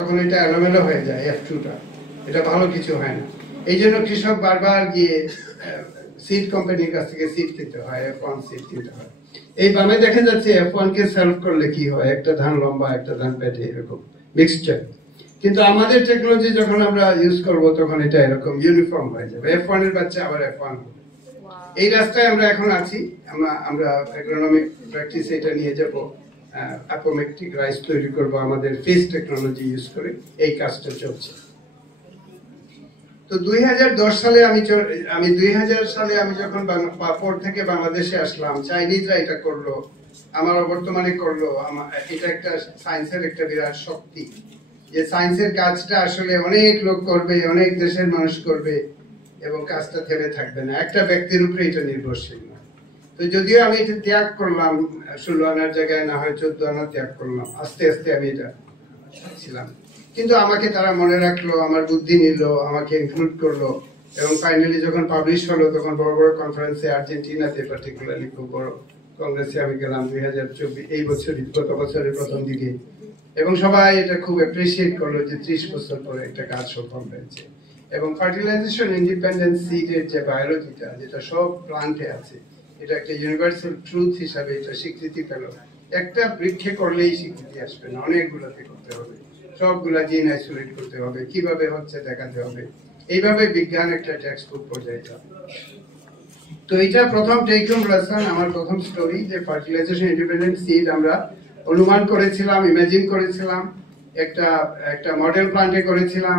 তখন এটা এলোমেলো হয়ে যায় F2টা, এটা ভালো কিছু হয় না। এই জন্য কৃষক বারবার গিয়ে সিড কোম্পানির কাছ থেকে সিড কিনতে হয়, F1 সিড কিনতে হয়। এই বামে দেখা যাচ্ছে F1 কে সেলফ করলে কি হয়, একটা ধান লম্বা একটা ধান পেটে এরকম মিক্সচার। কিন্তু আমাদের টেকনোলজি যখন আমরা ইউজ করব তখন এটা এরকম ইউনিফর্ম হয়ে যাবে, F1 এর বাচ্চা আবার F1 হবে। এই রাস্তায় আমরা এখন আছি, আমরা অ্যাগ্রোনমিক প্র্যাকটিস এটা নিয়ে যাব, অ্যাপোমেট্রিক রাইস তৈরি করব আমাদের ফিস টেকনোলজি ইউজ করে, এই কাজটা চলছে। তো 2010 সালে আমি 2000 সালে আমি যখন পাপড় থেকে বাংলাদেশে আসলাম, চাইনিজরা এটা করলো, আমার বর্তমানে করলো। এটা একটা সায়েন্সের একটা বিরাট শক্তি, যে সায়েন্সের কাজটা আসলে অনেক লোক করবে, অনেক দেশের মানুষ করবে এবং কাজটা থেমে থাকবে না, একটা ব্যক্তির উপরে এটা নির্ভরশীল না। তো যদিও আমি এটা ত্যাগ করলাম, 16 আনার জায়গায় না হয় 14 আনা ত্যাগ করলাম, আস্তে আস্তে আমি এটা ছিলাম, কিন্তু আমাকে তারা মনে রাখলো, আমার বুদ্ধি নিল, আমাকে ইনক্লুড করলো এবং ফাইনালি যখন পাবলিশ হলো তখন বড় বড় কনফারেন্সে আর্জেন্টিনাতে পার্টিকুলারলি খুব বড় কংগ্রেসে আমি গেলাম 2024 এই বছরই, গত বছরের প্রথম দিকে, এবং সবাই এটা খুব অ্যাপ্রিসিয়েট করলো যে 30 বছর পরে একটা কাজ সফল হয়েছে। এবং ফার্টিলাইজেশন ইন্ডিপেন্ডেন্ট সিডের যে বায়োলজিটা, যেটা সব প্লান্টে আছে, এটা একটা ইউনিভার্সাল ট্রুথ হিসাবে এটা স্বীকৃতি পেল। একটা বৃক্ষে করলেই স্বীকৃতি আসবে না, অনেকগুলোতে করতে হবে, সবগুলা জিন আইসোলেট করতে হবে, কিভাবে হচ্ছে দেখাতে হবে, এইভাবে বিজ্ঞান একটা টেক্সট বুক পর্যায়ে যাবে। তো এটা প্রথম টেক হোম লেসন, আমার প্রথম স্টোরি, যে ফার্টিলাইজেশন ইন্ডিপেন্ডেন্ট সিড আমরা অনুমান করেছিলাম, ইমাজিন করেছিলাম, একটা মডেল প্লান্টে করেছিলাম,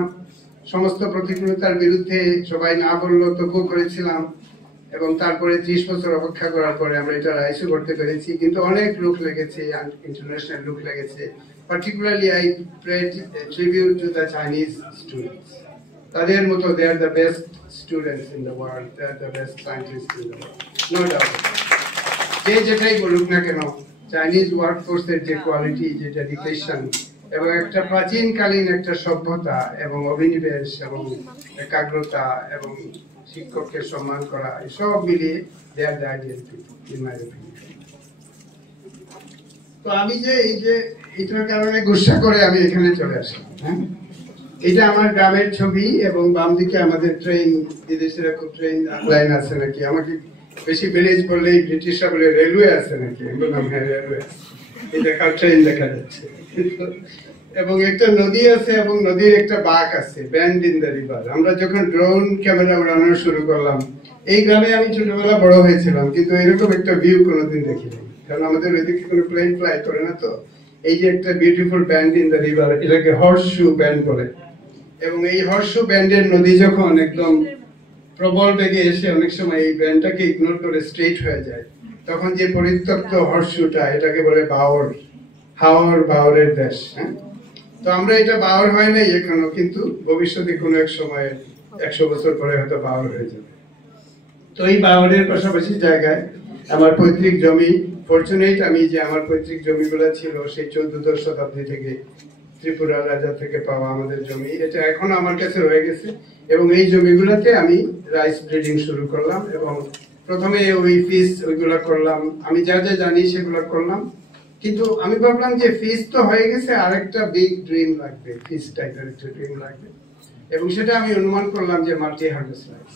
সমস্ত প্রতিকূলতার বিরুদ্ধে সবাই না বললো তবুও করেছিলাম, এবং তারপরে 30 বছর অপেক্ষা করার পরে আমরা এটা রাইসও করতে পেরেছি। কিন্তু অনেক লোক লেগেছে, ইন্টারন্যাশনাল লোক লেগেছে। Particularly, I pay tribute to the Chinese students. তাদের মতো they are the best students in the world, they are the best scientists in the world, no doubt. যে যেটাই বলুক না কেন, চাইনিজ ওয়ার্কফোর্সের যে কোয়ালিটি, যে ডেডিকেশন এবং একটা প্রাচীনকালীন একটা সভ্যতা এবং অভিনিবেশ এবং একাগ্রতা এবং শিক্ষককে সম্মান করা, এসব মিলিয়ে they are the ideal people in my opinion. তো আমি যে এই যে এটার কারণে গুসা করে আমি এখানে চলে আসলাম। হ্যাঁ, এটা আমার গ্রামের ছবি এবং বাম দিকে আমাদের ট্রেন, বিদেশের খুব ট্রেন লাইন আছে নাকি, আমাকে বেশি ভিলেজ বললেই ব্রিটিশরা বলে রেলওয়ে আছে নাকি, আমি বললাম হ্যাঁ রেলওয়ে, এই দেখা ট্রেন দেখা যাচ্ছে এবং একটা নদী আছে এবং নদীর একটা বাঁক আছে, ব্যান্ড ইন দ্য রিভার। আমরা যখন ড্রোন ক্যামেরা উড়ানো শুরু করলাম, এই গ্রামে আমি ছোটবেলা বড় হয়েছিলাম, কিন্তু এরকম একটা ভিউ কোনোদিন দেখিনি, কারণ আমাদের ওইদিকে কোনো প্লেন ফ্লাই করে না। তো এই যে একটা beautiful band in the river, এটাকে হর্সশু ব্যান্ড বলে, এবং এই হর্সশু ব্যান্ডের নদী যখন একদম প্রবল বেগে এসে অনেক সময় এই ব্যান্ডটাকে ইগনোর করে স্ট্রেট হয়ে যায়, তখন যে পরিত্যক্ত হর্সশুটা, এটাকে বলে বাওর, হাওর, বাওরের দেশ। হ্যাঁ, তো আমরা এটা বাওর হয় নাই এখনো, কিন্তু ভবিষ্যতে কোনো এক সময় 100 বছর পরে হয়তো বাওর হয়ে যাবে। তো এই বাওরের পাশাপাশি জায়গায় আমার পৈতৃক জমি, ফরচুনেট আমি যে আমার পৈতৃক জমিগুলো ছিল সেই 14শ শতাব্দী থেকে ত্রিপুরা রাজা থেকে পাওয়া আমাদের জমি, এটা এখন আমার কাছে রয়ে গেছে এবং এই জমিগুলোতে আমি রাইস ব্রিডিং শুরু করলাম এবং প্রথমে ওই ফিস ওইগুলা করলাম, আমি যা যা জানি সেগুলো করলাম। কিন্তু আমি ভাবলাম যে ফিস তো হয়ে গেছে, আরেকটা বিগ ড্রিম লাগবে, ফিস টাইপের একটা ড্রিম লাগবে, এবং সেটা আমি অনুমান করলাম যে মাল্টি হার্ভেস্ট রাইস।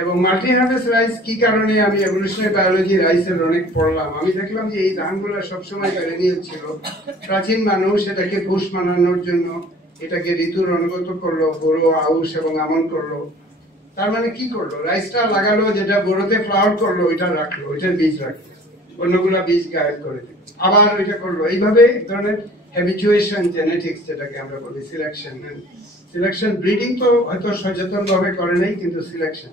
এবং মাল্টি হার্ভেস্ট রাইস কি কারণে, আমি এভলিউশনারি বায়োলজি রাইসের অনেক পড়লাম, আমি দেখলাম যে এই ধানগুলো সবসময় প্যারেনিয়াল ছিল। প্রাচীন মানুষ এটাকে পুষ মানানোর জন্য এটাকে ঋতুর অনুগত করলো, বোরো, আউশ এবং আমন করলো। তার মানে কি করলো, রাইসটা লাগালো, যেটা বোরোতে ফ্লাওয়ার করলো ওইটা রাখলো, ওইটার বীজ রাখলো, অন্যগুলা বীজ গায়েব করে দিল, আবার ওইটা করলো। এইভাবে এক ধরনের হ্যাবিচুয়েশন জেনেটিক্স, যেটাকে আমরা বলি সিলেকশন ব্রিডিং তো হয়তো সচেতন ভাবে করে নাই, কিন্তু সিলেকশন,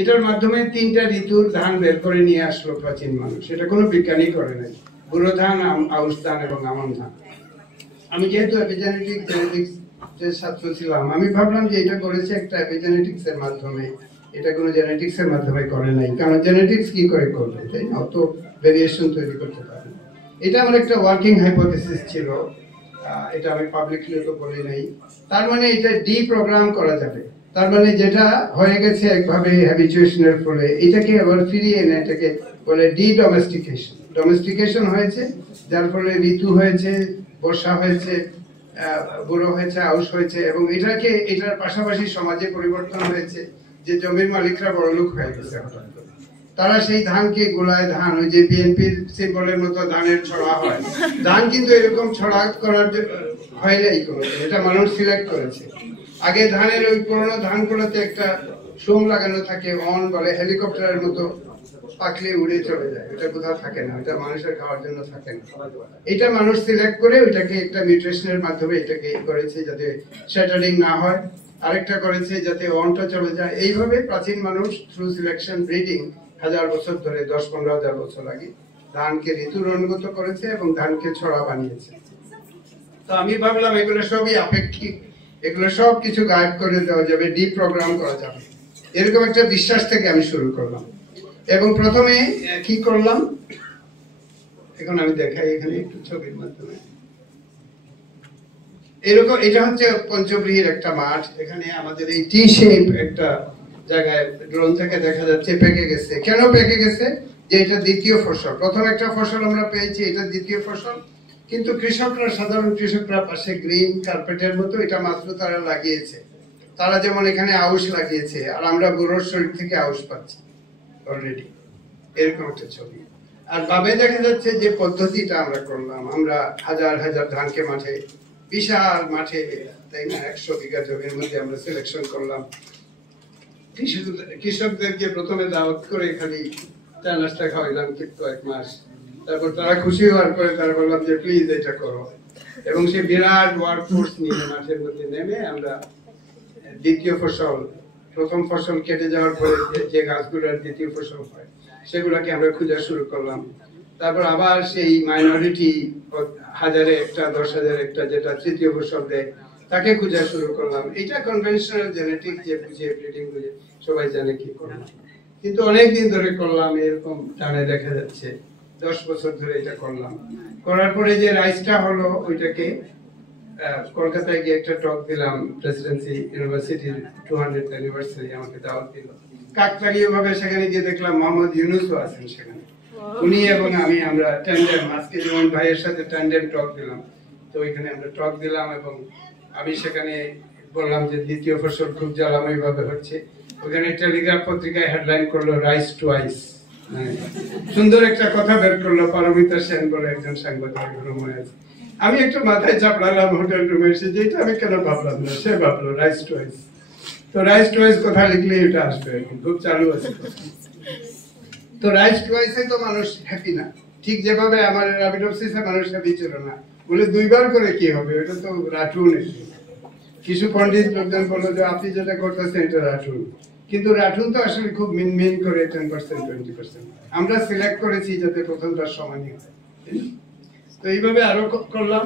এটার মাধ্যমে 3টা ঋতুর ধান বের করে নিয়ে আসলো প্রাচীন মানুষ। এটা কোনো বিজ্ঞানী করে নাই, বুড়ো ধান, আউশ ধান এবং আমন ধান। আমি যেহেতু এপিজেনেটিক্স এর ছাত্র ছিলাম, আমি ভাবলাম যে এটা করেছে একটা এপিজেনেটিক্স এর মাধ্যমে, এটা কোনো জেনেটিক্স এর মাধ্যমে করে নাই, কারণ জেনেটিক্স কি করে করবে, তাই না, অত ভেরিয়েশন তৈরি করতে পারে। এটা আমার একটা ওয়ার্কিং হাইপোথেসিস ছিল, এটা আমি পাবলিকলি তো বলি নাই। তার মানে এটা ডিপ্রোগ্রাম করা যাবে, তার মানে যেটা হয়ে গেছে একভাবে হ্যাবিচুয়েশনের ফলে, এটাকে আবার ফিরিয়ে এনে এটাকে বলে ডোমেস্টিকেশন হয়েছে, যার ফলে ঋতু হয়েছে, বর্ষা হয়েছে, বুড়ো হয়েছে, আউশ হয়েছে, এবং এটার পাশাপাশি সমাজে পরিবর্তন হয়েছে যে জমির মালিকরা বড়লোক হয়ে গেছে হঠাৎ করে। তারা সেই ধানকে গোলায় ধান, ওই যে বিএনপির সিম্বলের মতো ধানের ছড়া হয়, ধান কিন্তু এরকম ছড়া করার হয় নাই কোনো, এটা মানুষ সিলেক্ট করেছে। আগে ধানের ওই পুরোনো ধানগুলোতে একটা সোম লাগানো থাকে, অন বলে, হেলিকপ্টারের মতো পাকলে উড়ে চলে যায়, ওটা কোথাও থাকে না, ওটা মানুষের খাওয়ার জন্য থাকে না। এটা মানুষ সিলেক্ট করে ওইটাকে একটা মিউটেশনের মাধ্যমে এটাকে করেছে যাতে শ্যাটারিং না হয়, আরেকটা করেছে যাতে অনটা চলে যায়। এইভাবে প্রাচীন মানুষ থ্রু সিলেকশন ব্রিডিং হাজার বছর ধরে, 10-15,000 বছর আগে ধানকে ঋতুর অনুগত করেছে এবং ধানকে ছড়া বানিয়েছে। তো আমি ভাবলাম এগুলো সবই আপেক্ষিক, এগুলো সব কিছু গায়েব করে দেওয়া যাবে, ডিপ্রোগ্রাম করা যাবে, এরকম একটা বিশ্বাস থেকে আমি শুরু করলাম। এবং প্রথমে কি করলাম, এখন আমি দেখাই এখানে একটু ছবির মাধ্যমে। এরকম, এটা হচ্ছে পঞ্চব্রীহির একটা মাঠ, এখানে আমাদের এই টি শেপ একটা জায়গায় ড্রোন থেকে দেখা যাচ্ছে পেকে গেছে। কেন পেকে গেছে? যে এটা দ্বিতীয় ফসল, প্রথম একটা ফসল আমরা পেয়েছি, এটা দ্বিতীয় ফসল, কিন্তু কৃষকরা, সাধারণ কৃষকরা পাশে গ্রিন কার্পেটের মতো এটা মাত্র তারা লাগিয়েছে। তারা যেমন এখানে আউশ লাগিয়েছে, আর আমরা বুড়োর শরীর থেকে আউশ পাচ্ছি অলরেডি, এরকম একটা ছবি। আর বাবে দেখা যাচ্ছে যে পদ্ধতিটা আমরা করলাম, আমরা হাজার হাজার ধানকে মাঠে, বিশাল মাঠে, তাই না, 100 বিঘা জমির মধ্যে আমরা সিলেকশন করলাম। কৃষকদেরকে প্রথমে দাওয়াত করে খালি চা নাস্তা খাওয়াইলাম কিন্তু 1 মাস, তারপর তারা খুশি হওয়ার পরে তারা বললাম যে প্লিজ এটা করো, এবং সে বিরাট ওয়ার্ক ফোর্স নিয়ে মাঠের মধ্যে নেমে আমরা দ্বিতীয় ফসল, প্রথম ফসল কেটে যাওয়ার পরে যে গাছগুলোর দ্বিতীয় ফসল হয় সেগুলোকে আমরা খোঁজা শুরু করলাম। তারপর আবার সেই মাইনরিটি 1000-এ একটা, 10,000 একটা, যেটা তৃতীয় ফসল দেয়, তাকে খোঁজা শুরু করলাম। এটা কনভেনশনাল জেনেটিক যে বুঝে, ব্রিডিং বুঝে সবাই জানে কি করলাম, কিন্তু অনেকদিন ধরে করলাম, এরকম টানে দেখা যাচ্ছে 10 বছর ধরে এটা করলাম। করার পরে যে রাইসটা হলো, ওইটাকে কলকাতায় গিয়ে একটা টক দিলাম, প্রেসিডেন্সি ইউনিভার্সিটির 200th অ্যানিভার্সারি, আমাকে দাওয়াত দিল। কাকতালীয় ভাবে সেখানে গিয়ে দেখলাম মোহাম্মদ ইউনূসও আছেন সেখানে, উনি এবং আমরা ট্যান্ডেম, আজকে যেমন ভাইয়ের সাথে ট্যান্ডেম টক দিলাম, তো ওইখানে আমরা টক দিলাম, এবং আমি সেখানে বললাম যে দ্বিতীয় ফসল খুব জ্বালাময় ভাবে হচ্ছে। ওখানে টেলিগ্রাফ পত্রিকায় হেডলাইন করলো রাইস টুয়াইস, সুন্দর একটা কথা বের করলো, পারমিতা সেন বলে একজন সাংবাদিক, রুমে আছে। আমি একটু মাথায় চাপড়ালাম হোটেল রুমে এসে, যে এটা আমি কেন ভাবলাম না, সে ভাবলো রাইস টুয়াইস। তো রাইস টুয়াইস কথা লিখলে এটা আসবে, এখন খুব চালু আছে। তো রাইস টুয়াইসে তো মানুষ হ্যাপি না, ঠিক যেভাবে আমার রাবিডোপসিসে মানুষ হ্যাপি ছিল না, বলে 2 বার করে কি হবে, এটা তো রাটুন। কিছু পণ্ডিত লোকজন বললো যে আপনি যেটা করতেছেন এটা রাটুন, কিন্তু রাটুন তো আসলে খুব মিন করে 10% 20%। আমরা সিলেক্ট করেছি যাতে প্রথমটার সমানই হয়। তো এইভাবে আরো করলাম,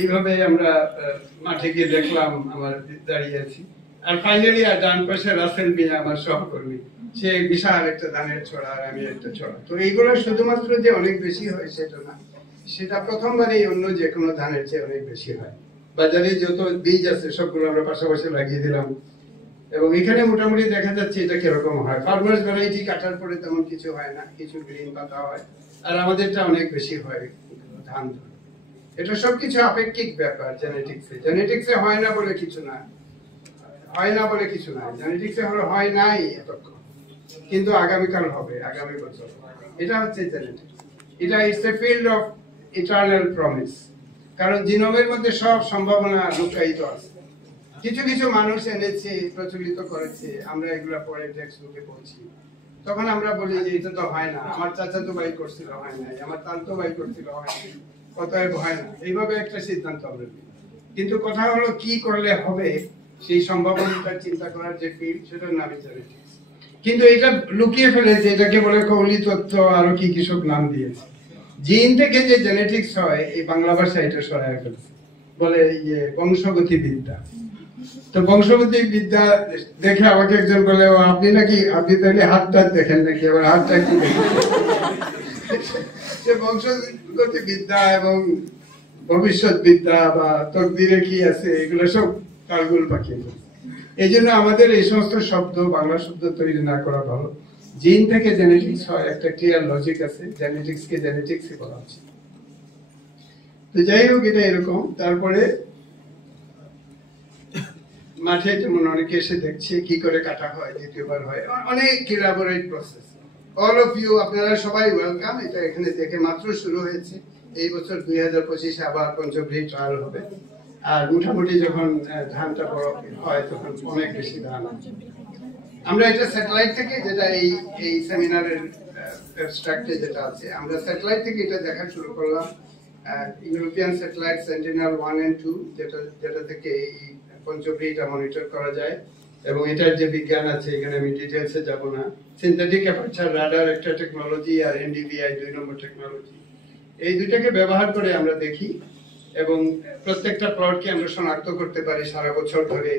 এইভাবে আমরা মাঠে গিয়ে দেখলাম, আমার দাঁড়িয়ে আছি। আর ফাইনালি আর ডান পাশে রাসেল মিয়া আমার সহকর্মী, সে বিশাল একটা ধানের ছড়া আর আমি একটা ছড়া। তো এইগুলো শুধুমাত্র যে অনেক বেশি হয় সেটা না, সেটা প্রথমবারেই অন্য যে কোনো ধানের চেয়ে অনেক বেশি হয়। বাজারে যত বীজ আছে সবগুলো আমরা পাশাপাশি লাগিয়ে দিলাম, এবং এখানে মোটামুটি দেখা যাচ্ছে এটা কিরকম হয়। ফার্মার্স ভ্যারাইটি কাটার পরে তেমন কিছু হয় না, কিছু গ্রিন পাতা হয়, আর আমাদেরটা অনেক বেশি হয় ধান। এটা সবকিছু আপেক্ষিক ব্যাপার। জেনেটিক্সে হয় না বলে কিছু না, হয় না বলে কিছু না, জেনেটিক্সে হলো হয় নাই এতক্ষণ, কিন্তু আগামীকাল হবে, আগামী বছর। এটা হচ্ছে জেনেটিক্স, এটা it's a field of eternal promise, কারণ জিনোমের মধ্যে সব সম্ভাবনা লুকায়িত আছে। কিছু কিছু মানুষ এনেছে, প্রচলিত করেছে, আমরা এগুলা পরে টেক্সট বুকে পড়ছি, তখন আমরা বলি যে এটা তো হয় না, আমার চাচাতো ভাই করছিল হয় নাই, আমার তাতো ভাই করছিল হয় নাই, অতএব হয় না, এইভাবে একটা সিদ্ধান্ত আমরা নিই। কিন্তু কথা হলো কি করলে হবে, সেই সম্ভাবনাটা চিন্তা করার যে ফিল্ড, সেটার নামই জেনেটিক্স। কিন্তু এটা লুকিয়ে ফেলেছে, এটাকে বলে কৌলি তত্ত্ব, আরো কি কিসব নাম দিয়েছে। জিন থেকে যে জেনেটিক্স হয়, এই বাংলা ভাষায় এটা সরায় ফেলছে, বলে ইয়ে বংশগতি বিদ্যা। তো বংশগতি বিদ্যা দেখে আমাকে একজন বলে, আপনি নাকি, আপনি তাহলে হাতটা দেখেন নাকি, আবার হাতটা কি দেখেন? সে বংশগতি বিদ্যা এবং ভবিষ্যৎ বিদ্যা বা তকদিরে কি আছে, এগুলো সব কালগুল পাকিয়ে ফেলছে। এই জন্য আমাদের এই সমস্ত শব্দ, বাংলা শব্দ তৈরি না করা ভালো। জিন থেকে জেনেটিক্স হয়, একটা ক্লিয়ার লজিক আছে, জেনেটিক্সকে জেনেটিক্সই বলা হচ্ছে। তো তো যাই হোক, এটা এরকম। তারপরে মাঠে যেমন অনেকে এসে দেখছে কি করে কাটা হয়, দ্বিতীয়বার হয়, অনেক elaborate process. All of you, আপনারা সবাই ওয়েলকাম। এটা এখানে থেকে মাত্র শুরু হয়েছে। এই বছর 2025-এ আবার পঞ্চব্রী ট্রায়াল হবে। আর মোটামুটি যখন ধানটা বড় হয় তখন অনেক বেশি ধান। আমরা এটা স্যাটেলাইট থেকে, যেটা এই সেমিনারের অ্যাবস্ট্রাক্টে যেটা আছে, আমরা স্যাটেলাইট থেকে এটা দেখা শুরু করলাম। ইউরোপিয়ান স্যাটেলাইট সেন্টিনেল 1 and 2, যেটা থেকে এই পঞ্চব্রীটা মনিটর করা যায়। এবং এটার যে বিজ্ঞান আছে, এখানে আমি ডিটেলসে যাব না। সিনথেটিক অ্যাপারচার রাডার একটা টেকনোলজি, আর এনডিভিআই 2 নম্বর টেকনোলজি, এই দুটাকে ব্যবহার করে আমরা দেখি এবং প্রত্যেকটা প্লটকে আমরা শনাক্ত করতে পারি সারা বছর ধরে।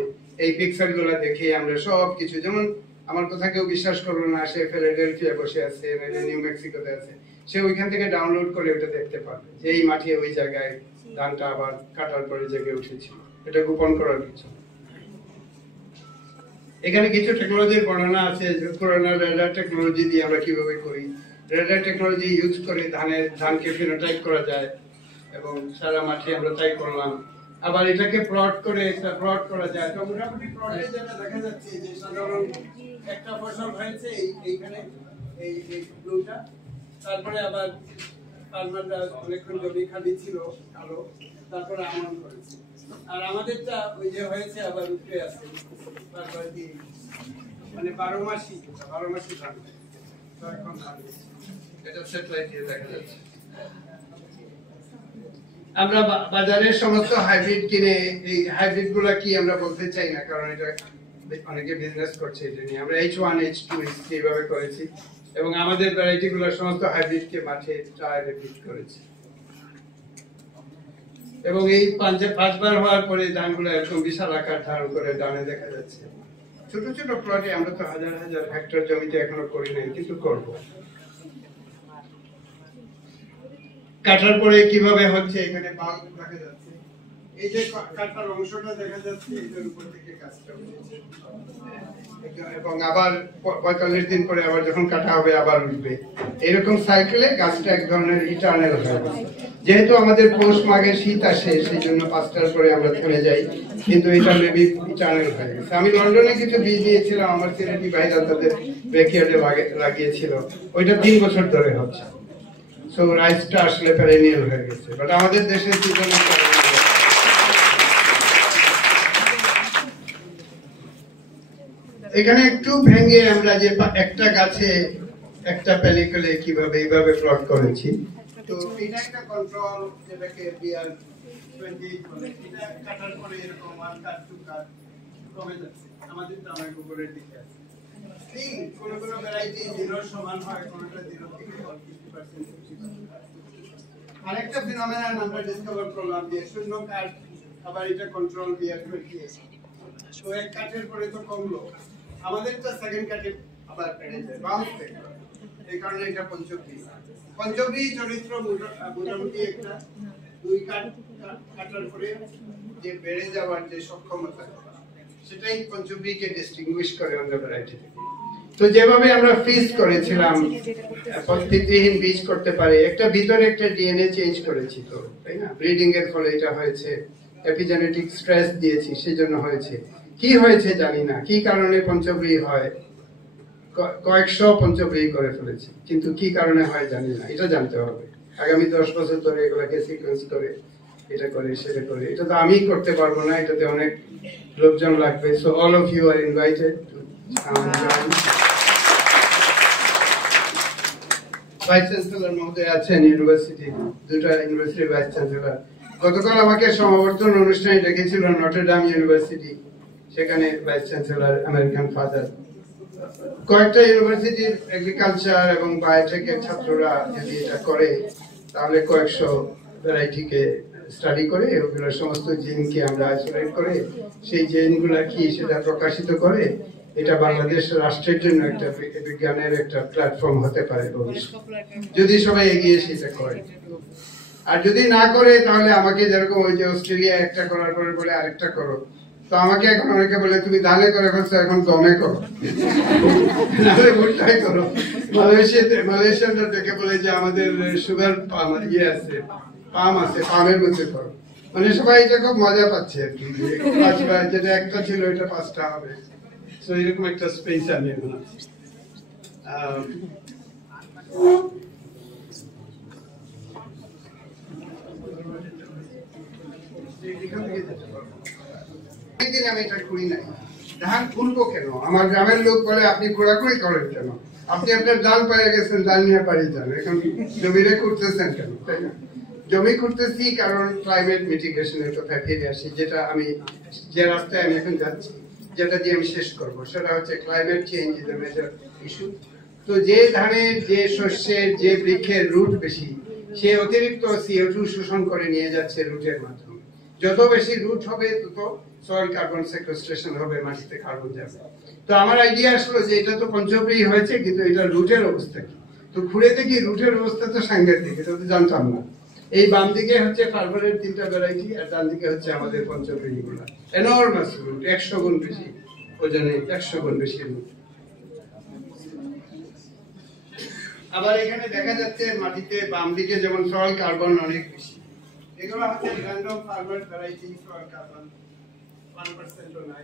এই পিক্সেলগুলো দেখে আমরা সব কিছু, যেমন আমার কথা কেউ বিশ্বাস করলো না, সে ফিলাডেলফিয়া বসে আছে, নিউ মেক্সিকোতে আছে, সে ওইখান থেকে ডাউনলোড করে ওটা দেখতে পারবে যে এই মাঠে ওই জায়গায় ধানটা আবার কাটার পরে জেগে উঠেছিল। এটা গোপন করার কিছু। এখানে কিছু টেকনোলজির বর্ণনা আছে। পুরোনো রেডার টেকনোলজি দিয়ে আমরা কিভাবে করি, রেডার টেকনোলজি ইউজ করে ধানকে ফিনোটাইপ করা যায় এবং সারা মাঠে আমরা তাই করলাম। আবার এটাকে প্লট করে একটা প্লট করা যায়। তো মোটামুটি প্লটে যেটা দেখা যাচ্ছে যে সাধারণ একটা ফসল হয়েছে এইখানে, এই ব্লুটা, তারপরে আবার ফার্মাররা অনেকক্ষণ জমি খালি ছিল কালো, তারপরে আমন করেছে। আর আমাদেরটা ওই যে হয়েছে আবার উঠে আছে, তারপরে কি মানে 12 মাসই ধান। তো এখন এটা স্যাটেলাইট দিয়ে দেখা যাচ্ছে। আমরা বাজারের সমস্ত হাইব্রিড কিনে, এই হাইব্রিড গুলা কি আমরা বলতে চাই না, কারণ এটা অনেকে বিজনেস করছে এটা নিয়ে। আমরা H1 H2 এইভাবে করেছি এবং আমাদের ভ্যারাইটি গুলো সমস্ত হাইব্রিডকে মাঠে ট্রায়ালে ফিট করেছি। এবং এই 5বার হওয়ার পরে ধানগুলো এরকম বিশাল আকার ধারণ করে ডানে দেখা যাচ্ছে। ছোট ছোট প্লটে আমরা তো হাজার হাজার হেক্টর জমিতে এখনো করি নাই, কিন্তু করব। কাটার পরে কিভাবে হচ্ছে, এখানে বাল্ব দেখা যাচ্ছে। এই যে কাটার অংশটা দেখা যাচ্ছে, এটার উপর থেকে গাছটা উঠেছে এবং আবার 45 দিন পরে আবার যখন কাটা হবে আবার উঠবে। এরকম সাইকেলে গাছটা এক ধরনের ইটার্নাল হয়ে যায়। যেহেতু আমাদের পৌষ মাঘে শীত আসে, সেই জন্য 5টার পরে আমরা থেমে যাই, কিন্তু এটা মেবি ইটার্নাল হয়ে গেছে। আমি লন্ডনে কিছু বীজ দিয়েছিলাম, আমার সিলেটি ভাইরা তাদের ব্যাকইয়ার্ডে লাগিয়েছিল, ওইটা 3 বছর ধরে হচ্ছে। সো রাইসটা আসলে পেরেনিয়াল হয়ে গেছে, বাট আমাদের দেশে সিজনে এখানে একটু ভেঙে আমরা যে একটা গাছে একটা পেলিকলে কিভাবে এইভাবে প্লট করেছি। তো এটা একটা কন্ট্রোল, যেটাকে বিআর 28 বলে। এটা কাটার পরে এরকম 1 কাট 2 কাট কমে যাচ্ছে। আমাদের তো আমার উপরের দিকে আছে। কোন কোন ভ্যারাইটি 0 সমান হয়, কোনটা 0 থেকে 50%। আরেকটা ফিনোমেনন আমরা ডিসকভার করলাম যে 0 কাট, আবার এটা কন্ট্রোল বিআর 28। তো এক কাটের পরে তো কমলো, আমাদেরটা সেকেন্ড কাটে আবার বেড়ে যায়, বাউন্স ব্যাক। এই কারণে এটা পঞ্চব্রী চরিত্র মোটামুটি একটা 2 কাটার পরে যে বেড়ে যাওয়ার যে সক্ষমতা, সেটাই পঞ্চব্রীকে ডিস্টিংগুইশ করে অন্য ভ্যারাইটি থেকে। তো যেভাবে আমরা ফিজ করেছিলাম, ভিত্তিহীন বীজ করতে পারে, একটা ভিতরে একটা ডিএনএ চেঞ্জ করেছি, তো তাই না? ব্রিডিং এর ফলে এটা হয়েছে, এপিজেনেটিক স্ট্রেস দিয়েছি, সেজন্য হয়েছে। কি হয়েছে জানি না, কি কারণে পঞ্চব্রী হয়, কয়েকশো পঞ্চব্রী করে ফেলেছি, কিন্তু কি কারণে হয় জানি না, এটা জানতে হবে। আগামী 10 বছর ধরে এগুলাকে সিকোয়েন্স করে, এটা করে সেটা করে, এটা তো আমি করতে পারবো না, এটাতে অনেক লোকজন লাগবে। So all of you are invited to join. Vice chancellor মহোদয় আছেন ইউনিভার্সিটি, 2টা ইউনিভার্সিটির ভাইস চ্যান্সেলর। গতকাল আমাকে সমাবর্তন অনুষ্ঠানে ডেকেছিল নটরডাম ইউনিভার্সিটি, সেখানে ভাইস চ্যান্সেলর আমেরিকান ফাদার। কয়েকটা ইউনিভার্সিটির এগ্রিকালচার এবং বায়োটেকের ছাত্ররা যদি এটা করে, তাহলে কয়েকশো ভ্যারাইটিকে স্টাডি করে, ওগুলোর সমস্ত জিনকে আমরা আইসোলেট করে, সেই জিনগুলা কি সেটা প্রকাশিত করে, এটা বাংলাদেশ রাষ্ট্রের জন্য একটা বিজ্ঞানের একটা প্ল্যাটফর্ম হতে পারে যদি সবাই এগিয়ে সেটা করে। আর যদি না করে, তাহলে আমাকে যেরকম ওই যে অস্ট্রেলিয়া একটা করার পরে বলে আরেকটা করো, তো আমাকে এখন অনেকে বলে তুমি ধানে করে ফেলছো, এখন গমে করো, নাহলে ভুট্টাই করো। মালয়েশিয়ানরা দেখে বলে যে আমাদের সুগার ইয়ে আছে, পাম আছে, পামের মধ্যে করো, মানে সবাই এটা খুব মজা পাচ্ছে আর কি, পাঁচটা যেটা একটা ছিল এটা পাঁচটা হবে, তো এরকম একটা স্পেস আমি এখন আছি। একদিন আমি এটা করি নাই, ধান খুলবো কেন? আমার গ্রামের লোক বলে আপনি খোঁড়াখুড়ি করেন কেন? আপনি আপনার জাল পেয়ে গেছেন, জাল নিয়ে পারি যান, এখন জমিরে করতেছেন কেন? তাই না? জমি করতেছি কারণ ক্লাইমেট মিটিগেশনের কথায় ফিরে আসি, যেটা আমি যে রাস্তায় আমি এখন যাচ্ছি, যেটা দিয়ে আমি শেষ করবো, সেটা হচ্ছে climate change is a major issue. তো যে ধানের, যে শস্যের, যে বৃক্ষের রুট বেশি, সে অতিরিক্ত CO2 শোষণ করে নিয়ে যাচ্ছে রুটের মাধ্যমে। যত বেশি রুট হবে তত সয়েল কার্বন সেকুয়েস্ট্রেশন হবে, মাটিতে কার্বন যাবে। তো আমার আইডিয়া আসলো যে এটা তো পঞ্চপ্রিয় হয়েছে, কিন্তু এটা রুটের অবস্থা কি? তো ঘুরে দেখি রুটের অবস্থা তো সাংঘাতিক, এটা তো জানতাম না। এই বাম দিকে হচ্ছে ফার্মারের 3টা ভ্যারাইটি, আর ডান দিকে হচ্ছে আমাদের পঞ্চপ্রিয় গুলা, এনর্মাস রুট, 100 গুণ বেশি ওজনে, 100 গুণ বেশি রুট। আবার এখানে দেখা যাচ্ছে মাটিতে বাম দিকে যেমন সয়েল কার্বন অনেক বেশি, এগুলো হচ্ছে random farmer variety, soil carbon 1% ও নাই,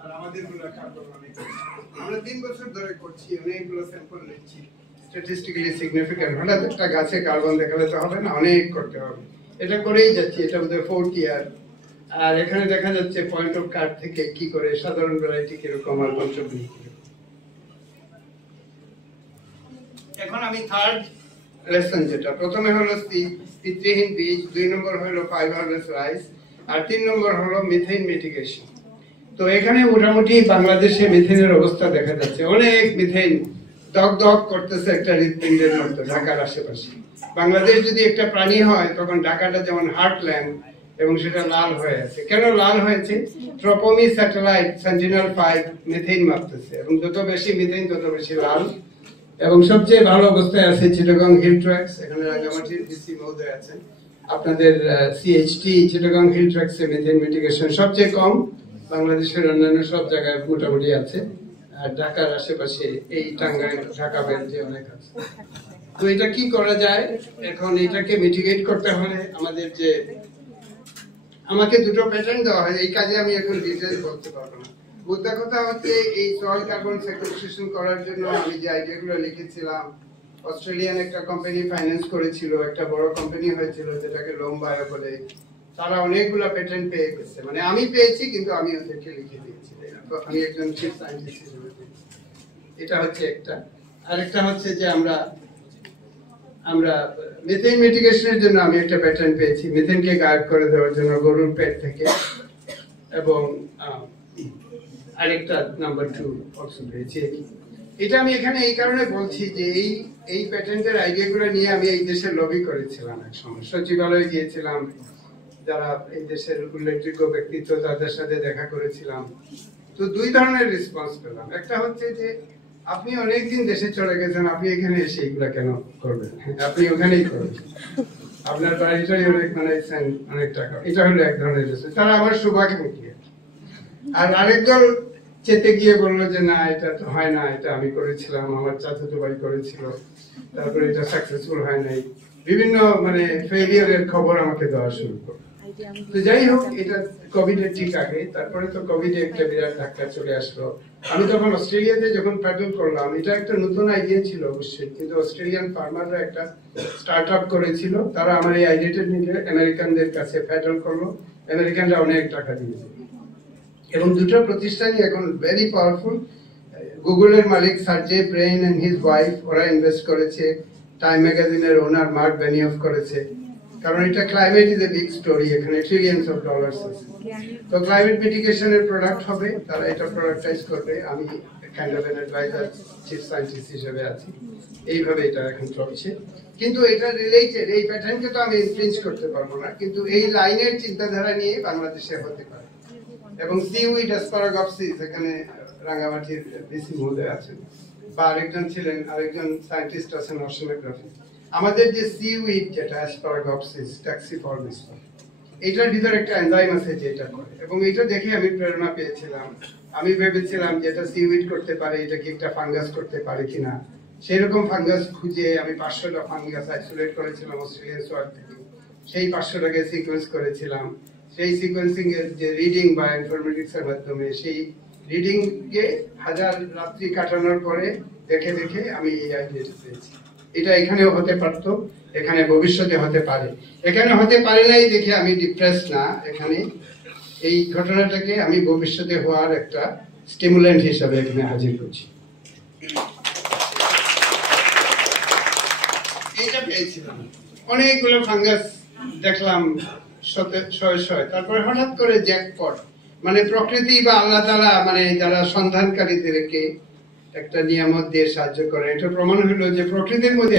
আর আমাদের গুলো কার্বন অনেক বেশি। আমরা 3 বছর ধরে করছি, অনেকগুলো স্যাম্পল নিচ্ছি, স্ট্যাটিস্টিক্যালি সিগনিফিক্যান্ট। হঠাৎ একটা গাছে কার্বন দেখালে তো হবে না, অনেক করতে হবে, এটা করেই যাচ্ছি, এটা আমাদের 4th ইয়ার। আর এখানে দেখা যাচ্ছে পয়েন্ট অফ কার্ড থেকে কি করে সাধারণ ভ্যারাইটি কিরকম আর পঞ্চপ্রিয় কিরকম। এখন আমি থার্ড লেসন, যেটা প্রথমে হলো পিতৃহীন বীজ, 2 নম্বর হলো ফাইবারলেস রাইস, আর 3 নম্বর হলো মিথেন মিটিগেশন। তো এখানে মোটামুটি বাংলাদেশে মিথেনের অবস্থা দেখা যাচ্ছে, অনেক মিথেন দগ দগ করতেছে একটা হৃৎপিণ্ডের মতো ঢাকার আশেপাশে। বাংলাদেশ যদি একটা প্রাণী হয়, তখন ঢাকাটা যেমন হার্টল্যান্ড, এবং সেটা লাল হয়ে আছে। কেন লাল হয়েছে? ট্রপোমি স্যাটেলাইট সেন্টিনেল-5 মিথেন মাপতেছে, এবং যত বেশি মিথেন তত বেশি লাল। এবং সবচেয়ে ভালো অবস্থায় আছে চিটাগং হিল ট্র্যাক্স, এখানে রাঙ্গামাটির ডিসি মহোদয় আছেন। আপনাদের CHT চিটাগং হিল ট্র্যাক্স এ মিথেন মিটিগেশন সবচেয়ে কম, বাংলাদেশের অন্যান্য সব জায়গায় মোটামুটি আছে, আর ঢাকার আশেপাশে এই টাঙ্গাইল, ঢাকা বেল্টে অনেক আছে। তো এটা কি করা যায়? এখন এটাকে মিটিগেট করতে হলে আমাদের যে, আমাকে দুটো প্যাটার্ন দেওয়া হয়, এই কাজে আমি এখন ডিটেইলস বলতে পারবো না। মুদ্রা কথা হচ্ছে এই সয়েল কার্বন সেকুয়েস্ট্রেশন করার জন্য আমি যে আইডিয়াগুলো লিখেছিলাম, অস্ট্রেলিয়ান একটা কোম্পানি ফাইন্যান্স করেছিল, একটা বড় কোম্পানি হয়েছিল যেটাকে লোমবায়ো বলে, তারা অনেকগুলো প্যাটেন্ট পেয়ে গেছে, মানে আমি পেয়েছি কিন্তু আমি ওদেরকে লিখে দিয়েছি, তো আমি একজন চিফ সায়েন্টিস্ট হিসেবে পেয়েছি। এটা হচ্ছে একটা। আরেকটা হচ্ছে যে আমরা মিথেন মিটিগেশনের জন্য আমি একটা প্যাটার্ন পেয়েছি, মিথেনকে গায়েব করে দেওয়ার জন্য গরুর পেট থেকে, এবং আরেকটা নাম্বার 2 অলসো পেয়েছি। এটা আমি এখানে এই কারণে বলছি যে এই প্যাটেন্টের আইডিয়াগুলো নিয়ে আমি এই দেশে লবি করেছিলাম, এক সময় সচিবালয়ে গিয়েছিলাম, যারা এই দেশের উল্লেখযোগ্য ব্যক্তিত্ব তাদের সাথে দেখা করেছিলাম। তো 2 ধরনের রেসপন্স পেলাম। একটা হচ্ছে যে আপনি অনেকদিন দেশে চলে গেছেন, আপনি এখানে এসে এগুলা কেন করবেন, আপনি ওখানেই করবেন, আপনার বাড়িটাই অনেক বানাইছেন, অনেক টাকা। এটা হলো এক ধরনের রেসপন্স, তারা আমার সৌভাগ্যমুখী। আর আরেকদল চেতে গিয়ে বললো যে না, এটা তো হয় না, এটা আমি করেছিলাম, আমার চাচাতো ভাই করেছিল, তারপরে এটা সাকসেসফুল হয় নাই, বিভিন্ন মানে ফেলিয়ারের খবর আমাকে দেওয়া শুরু করলো। তো যাই হোক, এটা কোভিড এর ঠিক আগে, তারপরে তো কোভিড একটা বিরাট ধাক্কা চলে আসলো। আমি তখন অস্ট্রেলিয়াতে যখন প্যাডল করলাম, এটা একটা নতুন আইডিয়া ছিল অবশ্যই, কিন্তু অস্ট্রেলিয়ান ফার্মাররা একটা স্টার্ট আপ করেছিল, তারা আমার এই আইডিয়াটা নিয়ে আমেরিকানদের কাছে প্যাডল করলো, আমেরিকানরা অনেক টাকা দিয়েছে, এবং দুটো প্রতিষ্ঠানই এখন ভেরি পাওয়ারফুল। গুগলের মালিক সার্জে ব্রেইন এন্ড হিজ ওয়াইফ, ওরা ইনভেস্ট করেছে, টাইম ম্যাগাজিনের ওনার মার্ক বেনিয়ফ করেছে, কারণ এটা climate is a big story, এখানে ট্রিলিয়নস অফ ডলার্স আছে। তো ক্লাইমেট মিটিগেশনের প্রোডাক্ট হবে, তারা এটা প্রোডাক্টাইজ করবে, আমি kind of an advisor chief scientist হিসেবে আছি। এইভাবে এটা এখন চলছে, কিন্তু এটা রিলেটেড, এই প্যাটার্নকে তো আমি ইনফ্লুয়েন্স করতে পারবো না, কিন্তু এই লাইনের চিন্তাধারা নিয়ে বাংলাদেশে হতে পারে। এবং সিউইড অ্যাসপারাগাপসিস, এখানে রাঙ্গামাটির ডিসি মহোদয় আছেন, বা আরেকজন ছিলেন, আরেকজন সায়েন্টিস্ট আছেন অশনোগ্রাফি। আমাদের যে সিউইড যেটা অ্যাসপারাগাপসিস ট্যাক্সিফর্মিস, এটার ভিতরে একটা এনজাইম আছে যেটা করে, এবং এটা দেখে আমি প্রেরণা পেয়েছিলাম। আমি ভেবেছিলাম যে এটা সিউইড করতে পারে, এটা কি একটা ফাঙ্গাস করতে পারে কিনা। সেরকম ফাঙ্গাস খুঁজে আমি 500টা ফাঙ্গাস আইসোলেট করেছিলাম অস্ট্রেলিয়ান সয়েল থেকে, সেই 500 টাকা সিকোয়েন্স করেছিলাম। সেই সিকোয়েন্সিং এর যে রিডিং বা ইনফরমেটিক্স এর মাধ্যমে সেই রিডিং কে হাজার রাত্রি কাটানোর পরে দেখে দেখে আমি এই আইডিয়াটা পেয়েছি। এটা এখানেও হতে পারতো, এখানে ভবিষ্যতে হতে পারে। এখানে হতে পারে নাই দেখে আমি ডিপ্রেস না, এখানে এই ঘটনাটাকে আমি ভবিষ্যতে হওয়ার একটা স্টিমুলেন্ট হিসাবে এখানে হাজির করছি। এইটা পেয়েছিলাম। অনেকগুলো ফাঙ্গাস দেখলাম শয়ে, তারপরে হঠাৎ করে জ্যাকপট, মানে প্রকৃতি বা আল্লাহ তাআলা মানে যারা সন্ধানকারীদেরকে একটা নিয়ামত দিয়ে সাহায্য করে। এটা প্রমাণ হলো যে প্রকৃতির মধ্যে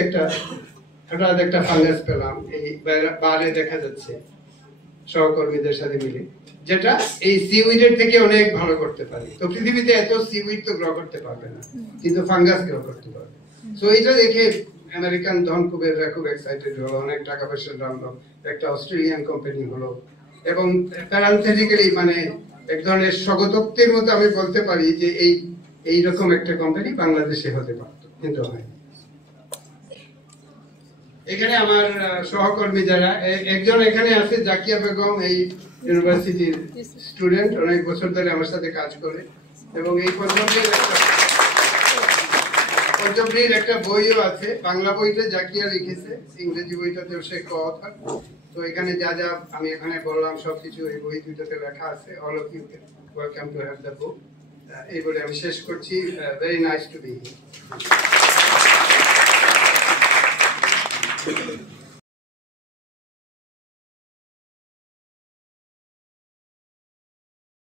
হঠাৎ একটা ফাঙ্গাস পেলাম, এই বাইরে দেখা যাচ্ছে সহকর্মীদের সাথে মিলে, যেটা এই সিউইডের থেকে অনেক ভালো করতে পারে। তো পৃথিবীতে এত সিউইড তো গ্রো করতে পারবে না, কিন্তু ফাঙ্গাস গ্রো করতে পারবে। তো এটা দেখে আমেরিকান ধনকুবেররা খুব এক্সাইটেড হলো, অনেক টাকা পয়সা জানলো, একটা অস্ট্রেলিয়ান কোম্পানি হলো, এবং প্যারান্থেটিক্যালি মানে এক ধরনের স্বগতোক্তির মতো আমি বলতে পারি যে এইরকম একটা কোম্পানি বাংলাদেশে হতে পারত, কিন্তু হয়। এখানে আমার সহকর্মী যারা, একজন এখানে আছে জাকিয়া বেগম, এই ইউনিভার্সিটির স্টুডেন্ট, অনেক বছর ধরে আমার সাথে কাজ করে, এবং এই পঞ্চমীর একটা বইও আছে, বাংলা বইটা জাকিয়া লিখেছে, ইংরেজি বইটাতেও সে co-author। তো এখানে যা যা আমি এখানে বললাম সবকিছু এই বই দুইটাতে লেখা আছে। All of you welcome to have the book. এই বলে আমি শেষ করছি। Very nice to be here.